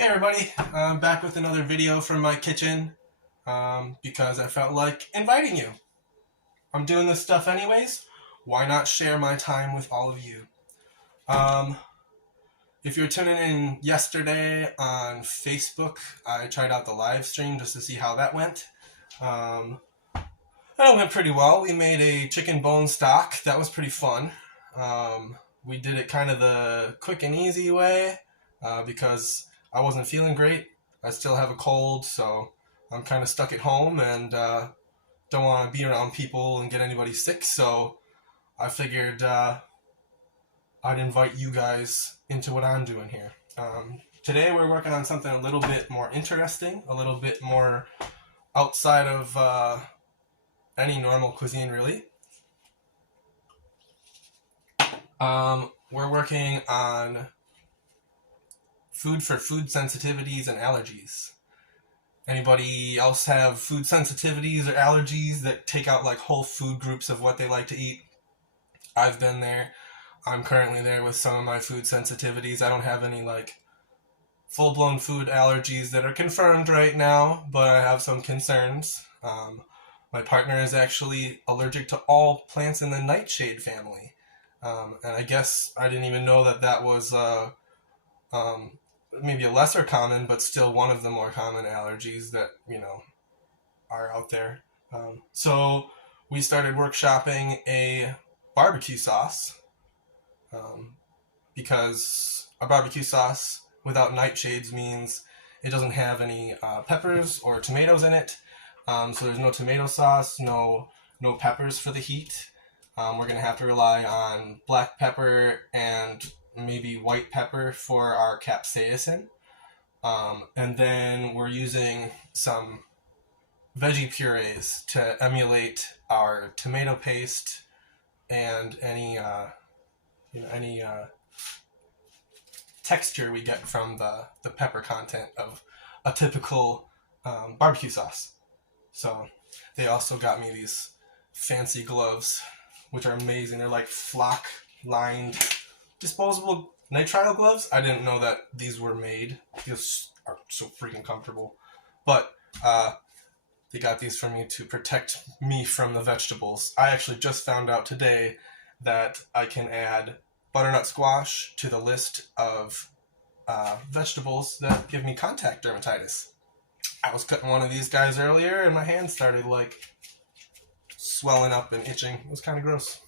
Hey everybody, I'm back with another video from my kitchen because I felt like inviting you. I'm doing this stuff anyways, why not share my time with all of you? If you were tuning in yesterday on Facebook, I tried out the live stream just to see how that went. That went pretty well. We made a chicken bone stock. That was pretty fun. We did it kind of the quick and easy way because I wasn't feeling great. I still have a cold, so I'm kind of stuck at home and don't want to be around people and get anybody sick. So I figured I'd invite you guys into what I'm doing here. Today we're working on something a little bit more interesting, a little bit more outside of any normal cuisine, really. We're working on food for food sensitivities and allergies. Anybody else have food sensitivities or allergies that take out like whole food groups of what they like to eat? I've been there. I'm currently there with some of my food sensitivities. I don't have any like full-blown food allergies that are confirmed right now, but I have some concerns. My partner is actually allergic to all plants in the Nightshade family. And I guess I didn't even know that was maybe a lesser common, but still one of the more common allergies that, are out there. So we started workshopping a barbecue sauce because a barbecue sauce without nightshades means it doesn't have any peppers or tomatoes in it. So there's no tomato sauce, no peppers for the heat. We're going to have to rely on black pepper and maybe white pepper for our capsaicin. And then we're using some veggie purees to emulate our tomato paste and any texture we get from the pepper content of a typical barbecue sauce. So they also got me these fancy gloves, which are amazing. They're like flock-lined disposable nitrile gloves. I didn't know that these were made. These are so freaking comfortable. But they got these for me to protect me from the vegetables. I actually just found out today that I can add butternut squash to the list of vegetables that give me contact dermatitis. I was cutting one of these guys earlier and my hand started like swelling up and itching. It was kind of gross.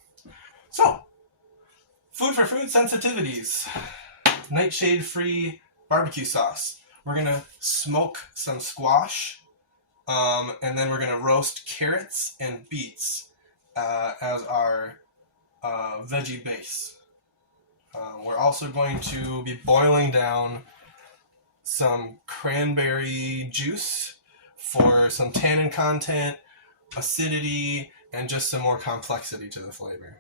So, food for food sensitivities. Nightshade-free barbecue sauce. We're going to smoke some squash, and then we're going to roast carrots and beets as our veggie base. We're also going to be boiling down some cranberry juice for some tannin content, acidity, and just some more complexity to the flavor.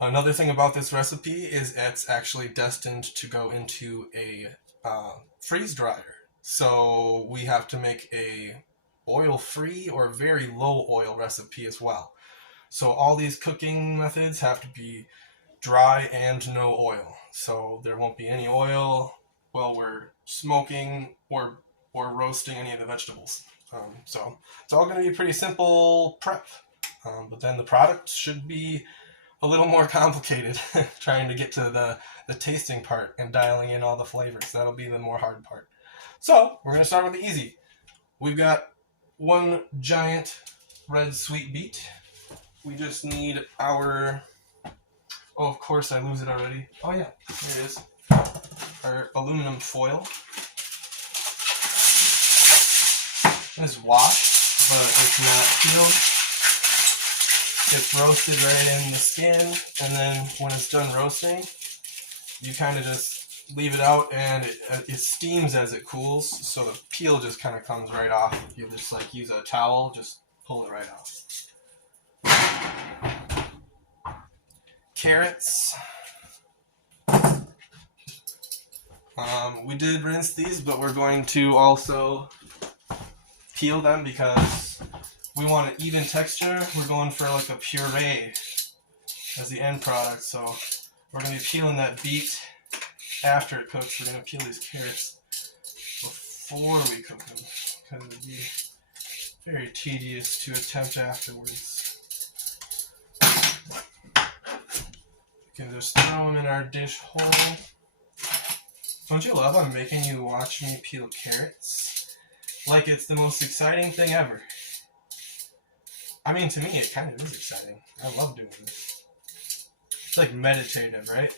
Another thing about this recipe is it's actually destined to go into a freeze dryer. So we have to make a oil-free or very low oil recipe as well. So all these cooking methods have to be dry and no oil. So there won't be any oil while we're smoking or roasting any of the vegetables. So it's all going to be pretty simple prep. But then the product should be a little more complicated, trying to get to the tasting part and dialing in all the flavors. That'll be the more hard part. So we're going to start with the easy. We've got one giant red sweet beet. We just need our, oh, of course I lose it already. Oh yeah, here it is. Our aluminum foil. It's washed, but it's not peeled. It's roasted right in the skin, and then when it's done roasting, you kind of just leave it out, and it steams as it cools, so the peel just kind of comes right off. You just like use a towel, just pull it right off. Carrots. We did rinse these, but we're going to also peel them because we want an even texture. We're going for like a puree as the end product. So we're going to be peeling that beet after it cooks. We're going to peel these carrots before we cook them, because it would be very tedious to attempt afterwards. We can just throw them in our dish whole. Don't you love I'm making you watch me peel carrots? Like it's the most exciting thing ever. I mean, to me, it kind of is exciting. I love doing this. It's like meditative, right?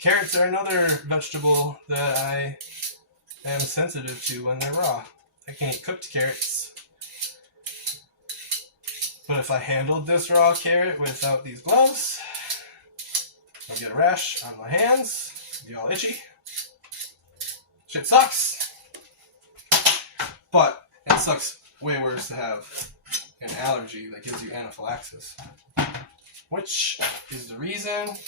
Carrots are another vegetable that I am sensitive to when they're raw. I can eat cooked carrots. But if I handled this raw carrot without these gloves, I'll get a rash on my hands, be all itchy. Shit sucks. But it sucks way worse to have an allergy that gives you anaphylaxis. Which is the reason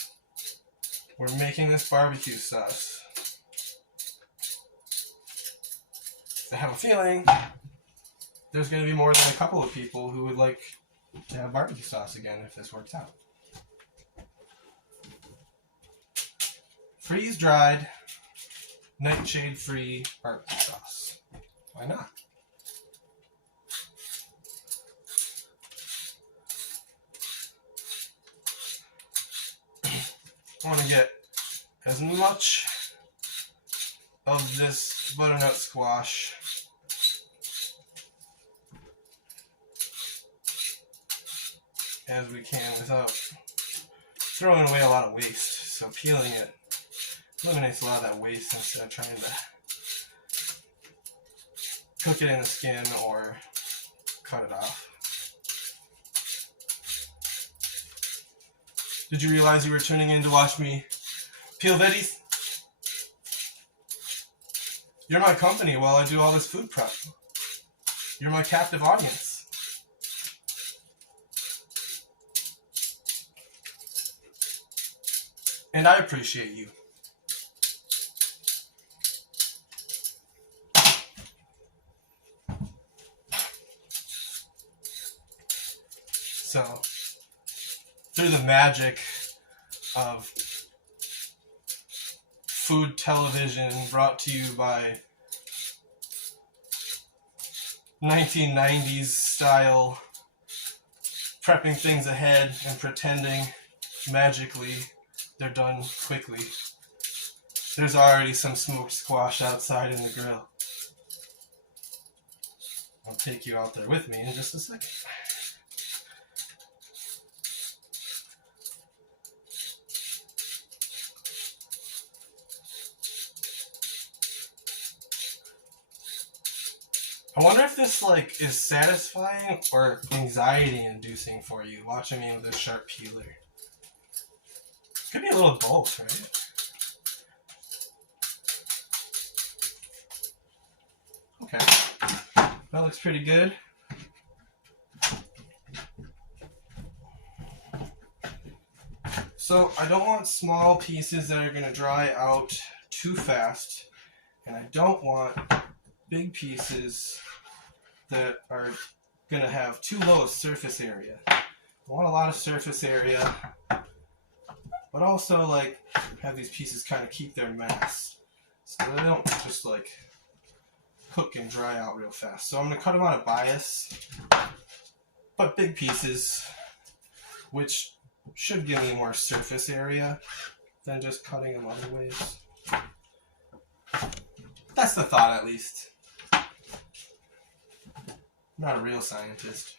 we're making this barbecue sauce. I have a feeling there's going to be more than a couple of people who would like to have barbecue sauce again if this works out. Freeze-dried, nightshade-free barbecue sauce. Why not? I want to get as much of this butternut squash as we can without throwing away a lot of waste. So peeling it eliminates a lot of that waste instead of trying to cook it in the skin or cut it off. Did you realize you were tuning in to watch me peel veggies? You're my company while I do all this food prep. You're my captive audience. And I appreciate you. So, through the magic of food television brought to you by 1990s style prepping things ahead and pretending magically they're done quickly, there's already some smoked squash outside in the grill. I'll take you out there with me in just a second. I wonder if this is satisfying or anxiety inducing for you, watching me with this sharp peeler. Could be a little both, right? Okay, that looks pretty good. So I don't want small pieces that are going to dry out too fast, and I don't want big pieces that are going to have too low a surface area. I want a lot of surface area, but also have these pieces kind of keep their mass so they don't just cook and dry out real fast. So I'm going to cut them on a bias, but big pieces, which should give me more surface area than just cutting them other ways. That's the thought, at least. I'm not a real scientist.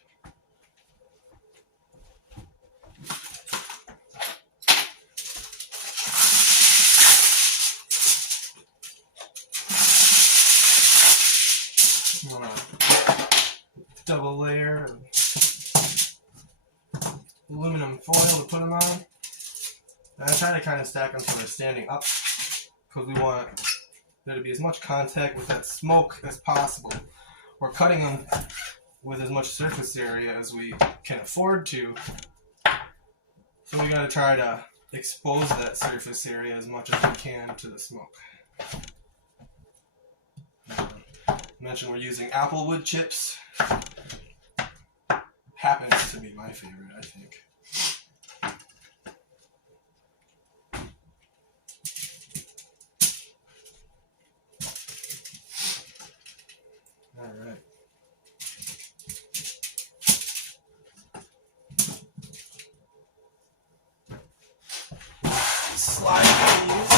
I'm gonna double layer aluminum foil to put them on. And I try to kind of stack them so they're standing up, because we want there to be as much contact with that smoke as possible. We're cutting them with as much surface area as we can afford to, So we gotta try to expose that surface area as much as we can to the smoke. I mentioned we're using applewood chips. Happens to be my favorite, I think. All right. Slide these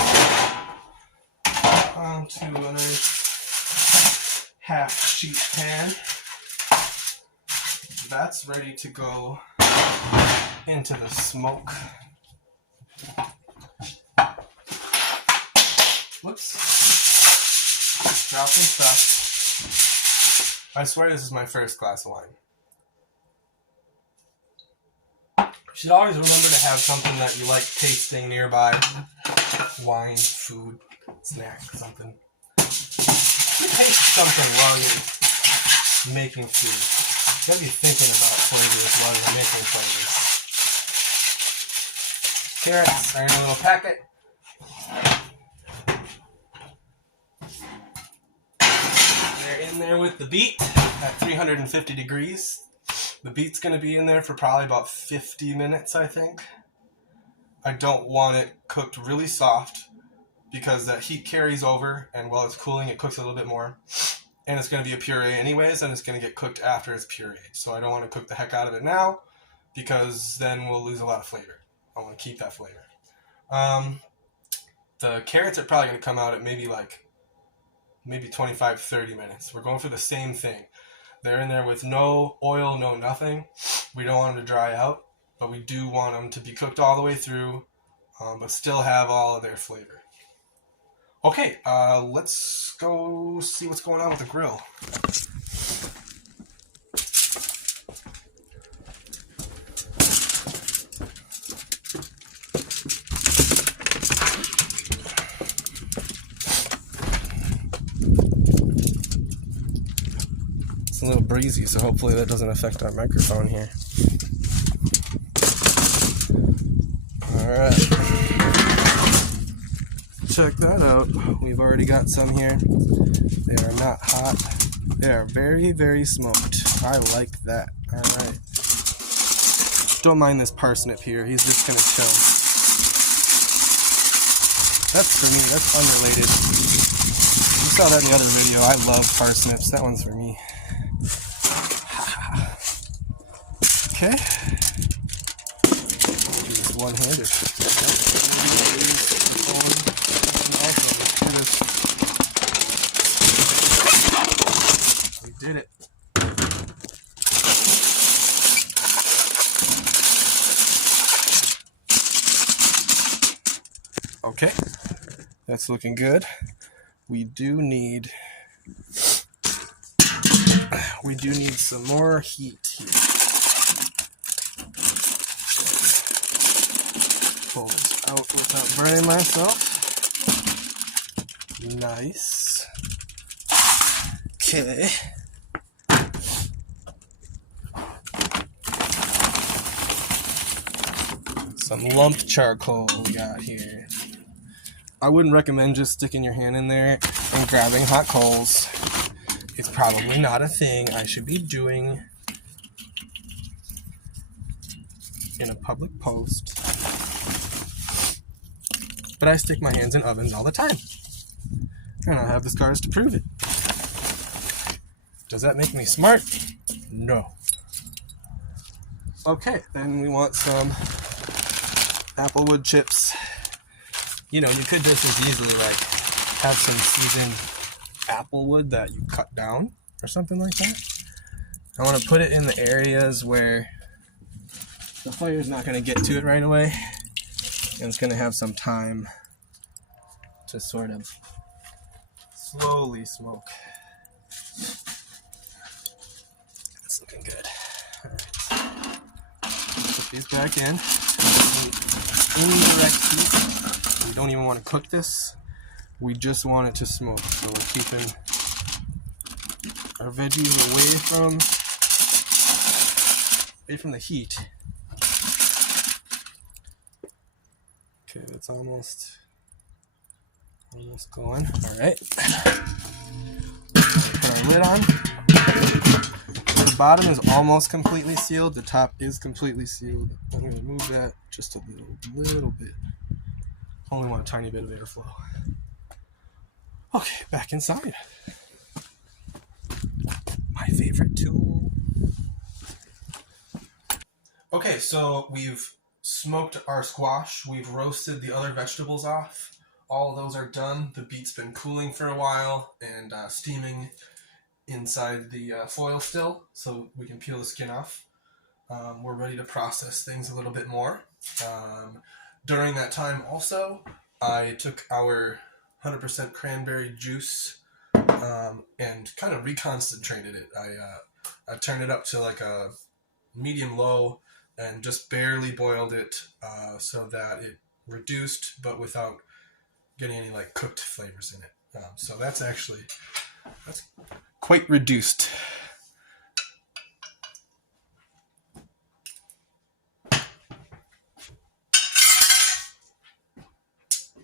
onto a nice half sheet pan. That's ready to go into the smoke. Whoops. Dropping stuff. I swear this is my first glass of wine. You should always remember to have something that you like tasting nearby. Wine, food, snack, something. You taste something while you're making food. You gotta be thinking about flavors while you're making flavors. Carrots are in a little packet. They're in there with the beet at 350 degrees. The beet's going to be in there for probably about 50 minutes, I think. I don't want it cooked really soft because that heat carries over, and while it's cooling, it cooks a little bit more. And it's going to be a puree anyways, and it's going to get cooked after it's pureed. So I don't want to cook the heck out of it now because then we'll lose a lot of flavor. I want to keep that flavor. The carrots are probably going to come out at maybe 25, 30 minutes. We're going for the same thing. They're in there with no oil, no nothing. We don't want them to dry out, but we do want them to be cooked all the way through, but still have all of their flavor. Okay, let's go see what's going on with the grill. It's a little breezy, so hopefully that doesn't affect our microphone here. Alright. Check that out. We've already got some here. They are not hot. They are very, very smoked. I like that. Alright. Don't mind this parsnip here. He's just gonna chill. That's for me. That's unrelated. You saw that in the other video. I love parsnips. That one's for me. Okay. Just one-handed. We did it. Okay. That's looking good. We do need some more heat here. Pull this out without burning myself. Nice. Okay. Some lumped charcoal we got here. I wouldn't recommend just sticking your hand in there and grabbing hot coals. It's probably not a thing I should be doing in a public post. But I stick my hands in ovens all the time. And I have the scars to prove it. Does that make me smart? No. Okay, then we want some applewood chips. You know, you could just as easily have some seasoned applewood that you cut down or something like that. I want to put it in the areas where the fire's not going to get to it right away. And it's going to have some time to sort of slowly smoke. It's looking good. Alright. Put these back in. Indirect heat. We don't even want to cook this. We just want it to smoke. So we're keeping our veggies away from the heat. Okay, that's almost going. All right. Put our lid on. The bottom is almost completely sealed. The top is completely sealed. I'm going to move that just a little bit. Only want a tiny bit of airflow. Okay, back inside. My favorite tool. Okay, so we've smoked our squash. We've roasted the other vegetables off. All of those are done. The beet's been cooling for a while and steaming inside the foil still, so we can peel the skin off. We're ready to process things a little bit more. During that time also, I took our 100% cranberry juice and kind of reconcentrated it. I turned it up to like a medium low and just barely boiled it so that it reduced, but without getting any like cooked flavors in it. So that's quite reduced.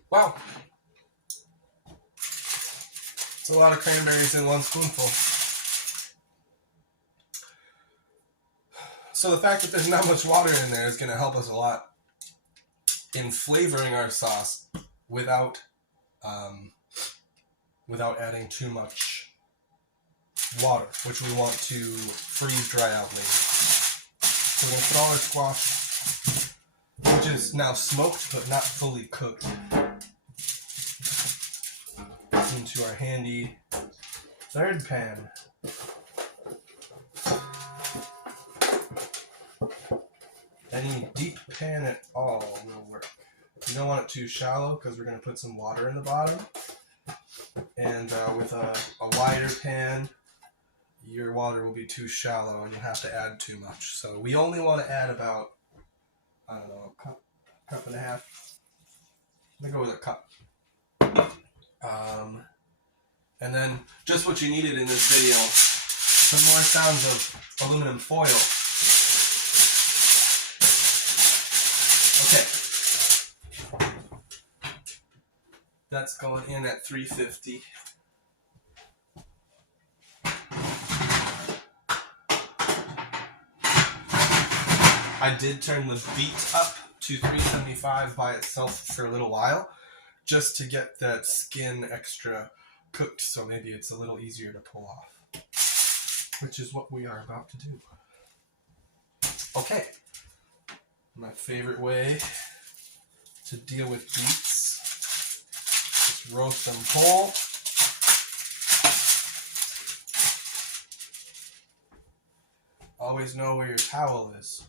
Wow. It's a lot of cranberries in one spoonful. So the fact that there's not much water in there is going to help us a lot in flavoring our sauce without adding too much water, which we want to freeze dry out later. So we're going to put all our squash, which is now smoked but not fully cooked, into our handy third pan. Any deep pan at all will work. You don't want it too shallow because we're going to put some water in the bottom. And with a wider pan, your water will be too shallow and you'll have to add too much. So we only want to add about, I don't know, a cup and a half. I'm going to go with a cup. And then just what you needed in this video, some more sounds of aluminum foil. Okay. That's going in at 350. I did turn the beet up to 375 by itself for a little while, just to get that skin extra cooked, so maybe it's a little easier to pull off, which is what we are about to do. Okay, my favorite way to deal with beets, just roast them whole. Always know where your towel is.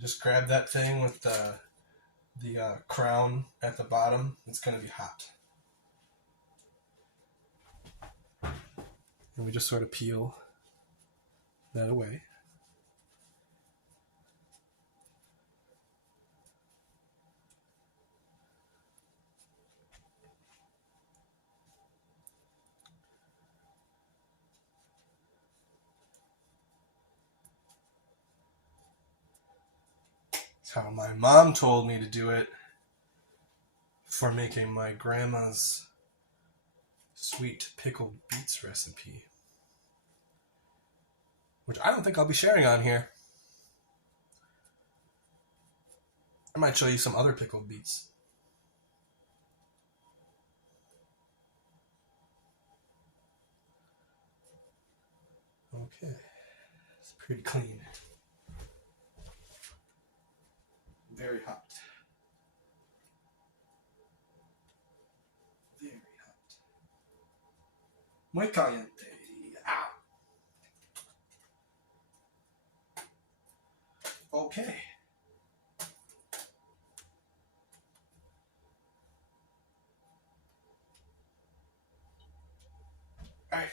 Just grab that thing with the crown at the bottom. It's going to be hot. And we just sort of peel that away. That's how my mom told me to do it for making my grandma's sweet pickled beets recipe, which I don't think I'll be sharing on here. I might show you some other pickled beets. Okay, it's pretty clean. Very hot. Very hot. Muy caliente. Ow. Okay. All right.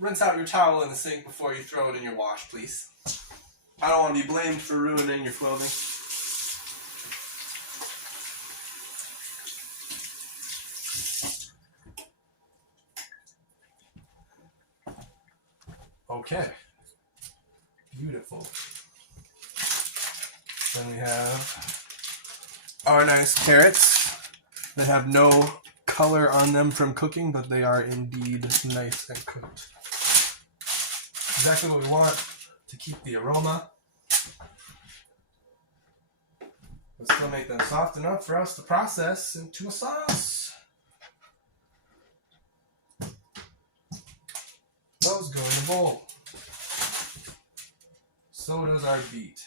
Rinse out your towel in the sink before you throw it in your wash, please. I don't want to be blamed for ruining your clothing. Okay. Beautiful. Then we have our nice carrots that have no color on them from cooking, but they are indeed nice and cooked. Exactly what we want to keep the aroma, but still make them soft enough for us to process into a sauce. Those go in a bowl. So does our beet.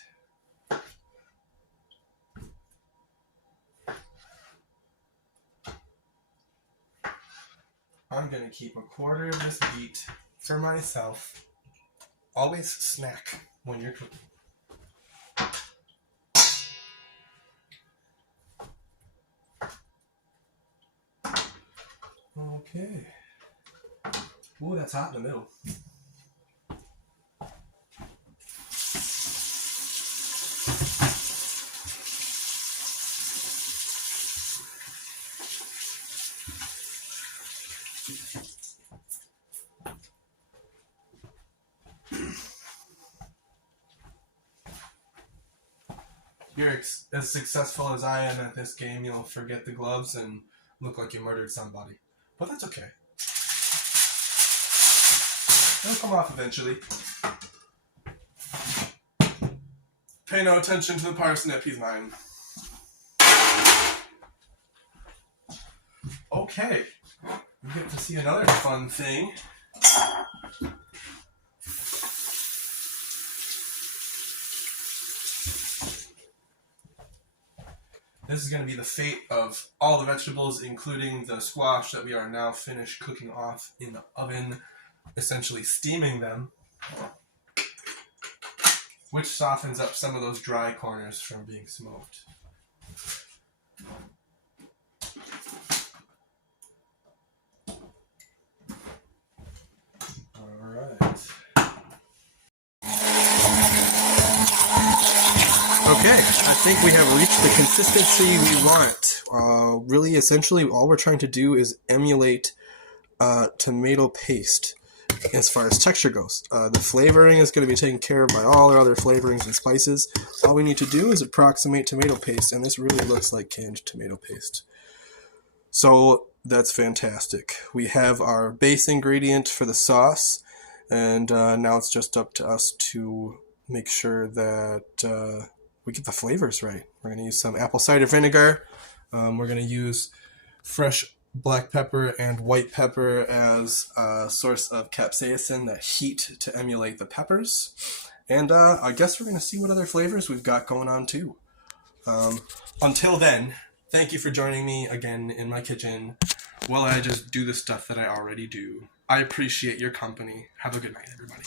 I'm going to keep a quarter of this beet for myself. Always snack when you're cooking. Okay. Ooh, that's hot in the middle. You're as successful as I am at this game, you'll forget the gloves and look like you murdered somebody. But that's okay. It'll come off eventually. Pay no attention to the parsnip, he's mine. Okay. We get to see another fun thing. This is going to be the fate of all the vegetables, including the squash that we are now finished cooking off in the oven, essentially steaming them, which softens up some of those dry corners from being smoked. All right. Okay, I think we have reached the consistency we want. Really, essentially, all we're trying to do is emulate tomato paste as far as texture goes. The flavoring is going to be taken care of by all our other flavorings and spices. All we need to do is approximate tomato paste, and this really looks like canned tomato paste. So that's fantastic. We have our base ingredient for the sauce, and now it's just up to us to make sure that we get the flavors right. We're going to use some apple cider vinegar. We're going to use fresh black pepper and white pepper as a source of capsaicin, that heat to emulate the peppers. And I guess we're going to see what other flavors we've got going on too. Until then, thank you for joining me again in my kitchen while I just do the stuff that I already do. I appreciate your company. Have a good night, everybody.